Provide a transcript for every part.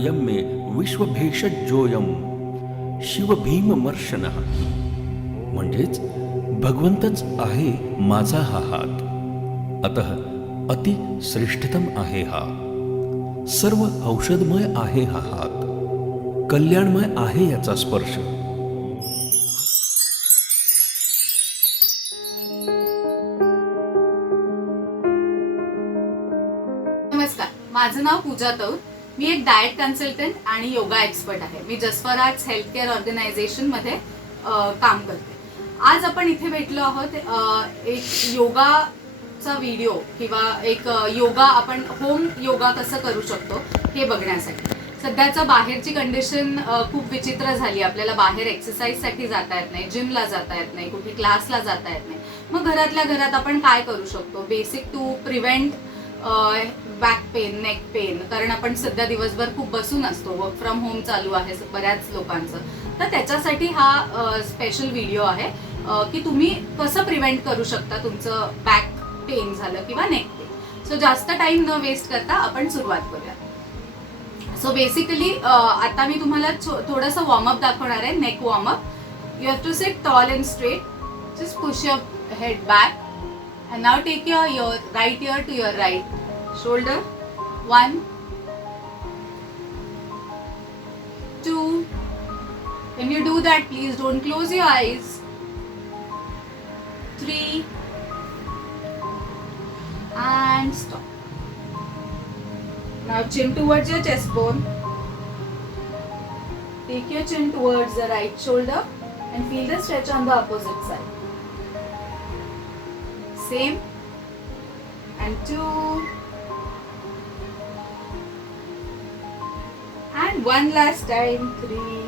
अयम मे विश्वभेषजोयम शिवभीममर्शनः. म्हणजेच भगवंतच आहे माझा हा हात, अतः अति श्रेष्ठतम आहे हा. सर्व औषधमय आहे हा हात, कल्याणमय आहे याचा स्पर्श. नमस्कार, माझं नाव पूजा तौर. मी एक डाएट कन्सल्टंट आणि योगा एक्सपर्ट आहे. मी जसफराज हेल्थ केअर ऑर्गनायझेशन मध्ये काम करते. आज आपण इथे भेटलो आहोत एक योगाचा व्हिडिओ किंवा एक योगा, आपण होम योगा कसं करू शकतो हे बघण्यासाठी. सध्याचं बाहेरची कंडिशन खूप विचित्र झाली. आपल्याला बाहेर एक्सरसाइजसाठी जाता येत नाही, जिमला जाता येत नाही, कुठे क्लासला जाता येत नाही. मग घरातल्या घरात आपण काय करू शकतो basic to prevent back pain, neck pain, कारण आपण सध्या दिवसभर खूप बसून असतो, वर्क फ्रॉम होम चालू आहे बऱ्याच लोकांचं. तर त्याच्यासाठी हा स्पेशल व्हिडिओ आहे की तुम्ही कसं प्रिव्हेंट करू शकता तुमचं बॅक पेन झालं किंवा नेक पेन. सो जास्त टाइम न वेस्ट करता आपण सुरुवात करूया. सो बेसिकली आता मी तुम्हाला थोडंसं वॉर्मअप दाखवणार आहे, neck warm up. You have to sit tall and straight. Just push your head back. And now take your right ear to your right shoulder. 1, 2. When you do that, please don't close your eyes. 3. And stop. Now chin towards your chest bone. Take your chin towards the right shoulder and feel the stretch on the opposite side. Same. And 2. And one last time. 3.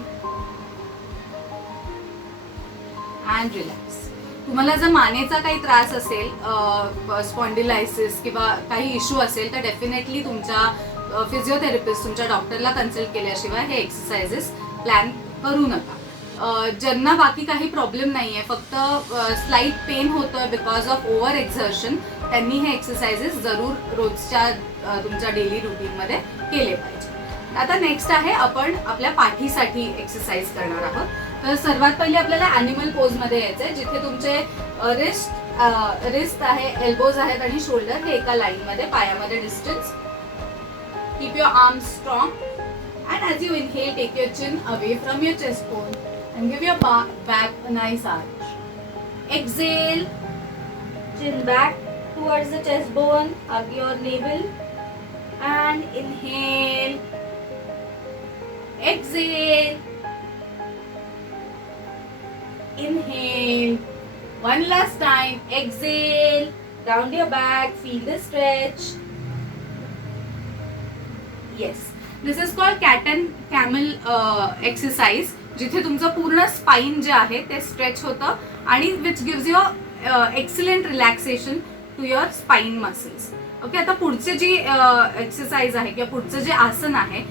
And relax. तुम्हाला जर मानेचा काही त्रास असेल, स्पॉन्डिलायसिस किंवा काही इश्यू असेल, तर डेफिनेटली तुमच्या फिजिओथेरपिस्ट, तुमच्या डॉक्टरला कन्सल्ट केल्याशिवाय हे एक्सरसाइजेस प्लॅन करू नका. ज्यांना बाकी काही प्रॉब्लेम नाही आहे, फक्त स्लाइट पेन होतं बिकॉज ऑफ ओव्हर एक्झर्शन, त्यांनी हे एक्सरसाइजेस जरूर रोजच्या तुमच्या डेली रुटीनमध्ये केले पाहिजे. आता नेक्स्ट आहे, आपण आपल्या पाठीसाठी एक्सरसाइज करणार आहोत. तर सर्वात पहिले आपल्याला ॲनिमल पोजमध्ये यायचं आहे, जिथे तुमचे रिस्ट आहे, एल्बोज आहेत आणि शोल्डर हे एका लाईनमध्ये, पायामध्ये distance. Keep your arms strong. And as you inhale, take your chin away from your chest bone and give your back a nice arch. Exhale, chin back towards the chest bone, hug your navel, and inhale. Exhale. Inhale. One last time. Exhale. Round your back, feel the stretch. Yes. This is called cat and camel exercise, जिथे तुमचं पूर्ण स्पाइन जे आहे ते stretch होतं आणि which gives you excellent relaxation to your spine muscles. Okay, आता पुढचे जी एक्सरसाइज आहे किंवा पुढचं जे आसन आहे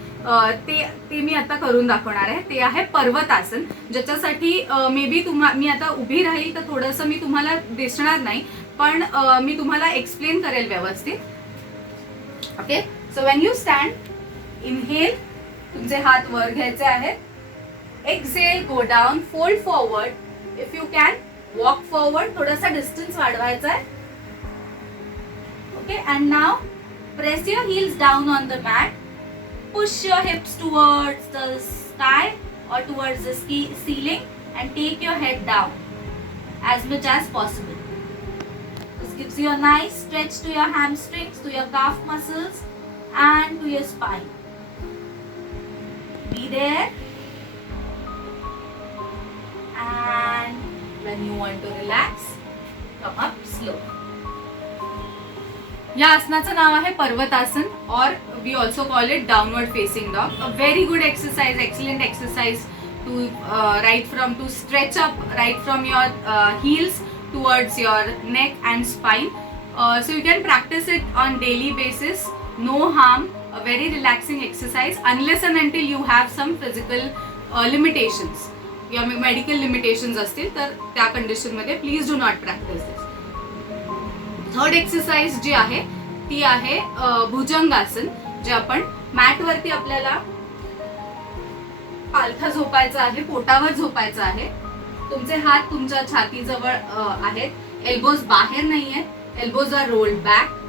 ते मी आता करून दाखवणार आहे. ते आहे पर्वतासन, ज्याच्यासाठी मे बी मी आता उभी राहील तर थोडंसं मी तुम्हाला दिसणार नाही, पण मी तुम्हाला एक्सप्लेन करेल व्यवस्थित. Okay, so when you stand, inhale, तुमचे हात वर घ्यायचे आहेत. Exhale, go down, fold forward. If you can walk forward, थोडासा डिस्टन्स वाढवायचा आहे. Okay, and now press your heels down on the mat. Push your hips towards the sky or towards the ceiling and take your head down as much as possible. This gives you a nice stretch to your hamstrings, to your calf muscles and to your spine. Be there. And when you want to relax, come up slow. या आसनाचं नाव आहे पर्वतासन, और we also call it downward facing dog. A very good exercise, excellent exercise to to stretch up right from your heels towards your neck and spine. So you can practice it on daily basis. No harm. A very relaxing exercise unless and until you have some physical limitations. या medical limitations असतील तर त्या condition मध्ये please do not practice this. Third exercise जी आहे ती आहे भुजंगासन, जे आपण मॅट वरती आपल्याला पालथा झोपायचा आहे, पोटावर झोपायचं आहे. तुमचे हात तुमच्या छातीजवळ आहेत. एल्बोज बाहेर नाहीये. Elbows are rolled back.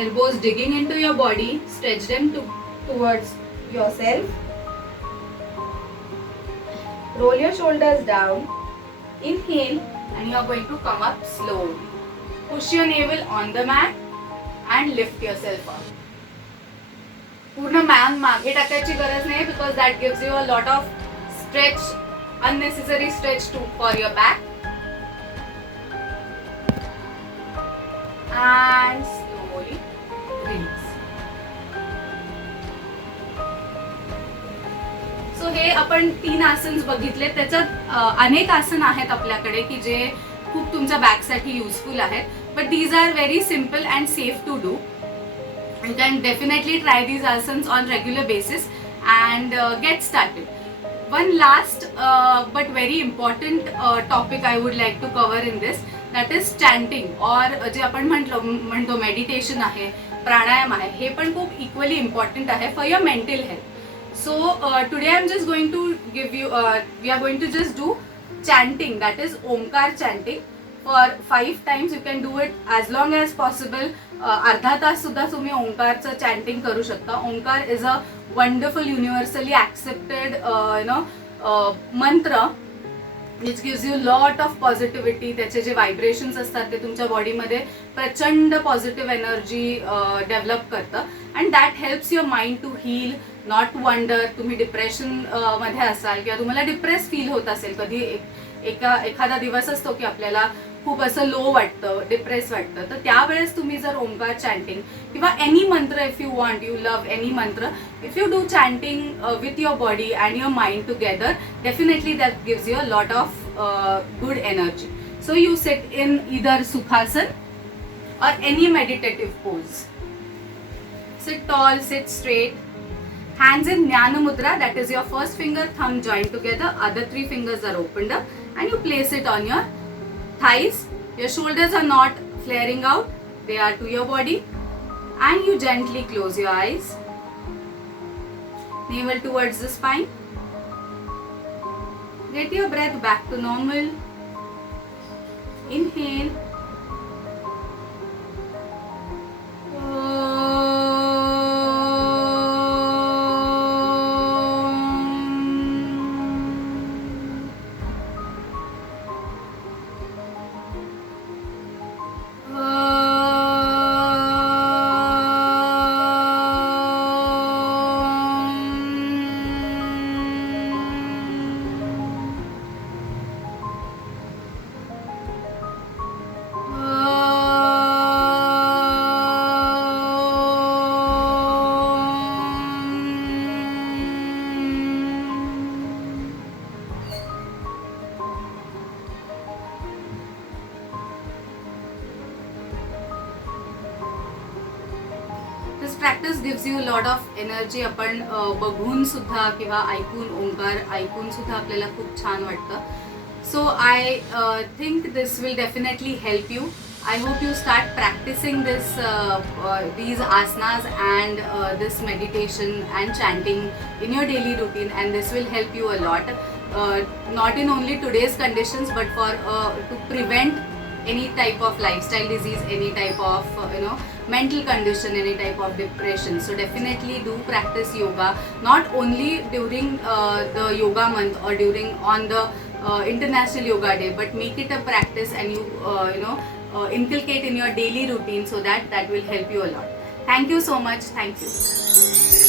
Elbows digging into your body. Stretch them towards yourself. Roll your shoulders down. Inhale and you are going to come up slowly. Push your navel on the mat and lift yourself up. पूर्ण मान मागे टाकायची गरज नाही because that gives you a lot of stretch, unnecessary stretch for your back. And slowly release. सो हे आपण 3 आसन्स बघितले. त्याच्यात अनेक आसन आहेत आपल्याकडे की जे खूप तुमच्या बॅकसाठी युजफुल आहेत. But these are very simple and safe to do. You can definitely try these asanas on regular basis and get started. One last but very important topic I would like to cover in this, that is chanting or जे आपण म्हणतो मेडिटेशन आहे, प्राणायाम आहे, हे पण खूप equally important आहे for your mental health. So today I'm just going to give you, we are going to just do chanting, that is Omkar chanting for 5 times. You can do it as long as possible. अर्धा तास सुद्धा तुम्ही ओंकारचं chanting करू शकता. Omkar is a wonderful universally accepted mantra which gives you lot of positivity. त्याचे जे vibrations असतात ते तुमच्या बॉडीमध्ये प्रचंड पॉझिटिव्ह एनर्जी डेव्हलप करतं and that helps your mind to heal. Not wonder तुम्ही डिप्रेशन मध्ये असाल किंवा तुम्हाला डिप्रेस फील होत असेल कधी, एखादा दिवस असतो की आपल्याला खूप असं लो वाटतं, डिप्रेस वाटतं, तर त्यावेळेस तुम्ही जर ओंकार चॅन्टिंग किंवा any mantra, if you want, you love any mantra, if you do chanting with your body and your mind together, definitely that gives you a lot of good energy. So you sit in either sukhasana or any meditative pose. Sit tall, sit straight. Hands in Jnana Mudra, that is your first finger, thumb joined together, other 3 fingers are opened up, and you place it on your thighs. Your shoulders are not flaring out, they are to your body, and you gently close your eyes. Navel towards the spine. Get your breath back to normal. Inhale. This practice gives you a lot of energy. आपण बघून सुद्धा किंवा ऐकून, ओंकार ऐकून सुद्धा आपल्याला खूप छान वाटतं. So I think this will definitely help you. I hope you start practicing these asanas and this meditation and chanting in your daily routine, and this will help you a lot. Not in only today's conditions, but for to prevent any type of lifestyle disease, any type of mental condition, any type of depression. So definitely do practice yoga, not only during the yoga month or on the International Yoga Day, but make it a practice and you inculcate in your daily routine, so that will help you a lot. Thank you so much. Thank you.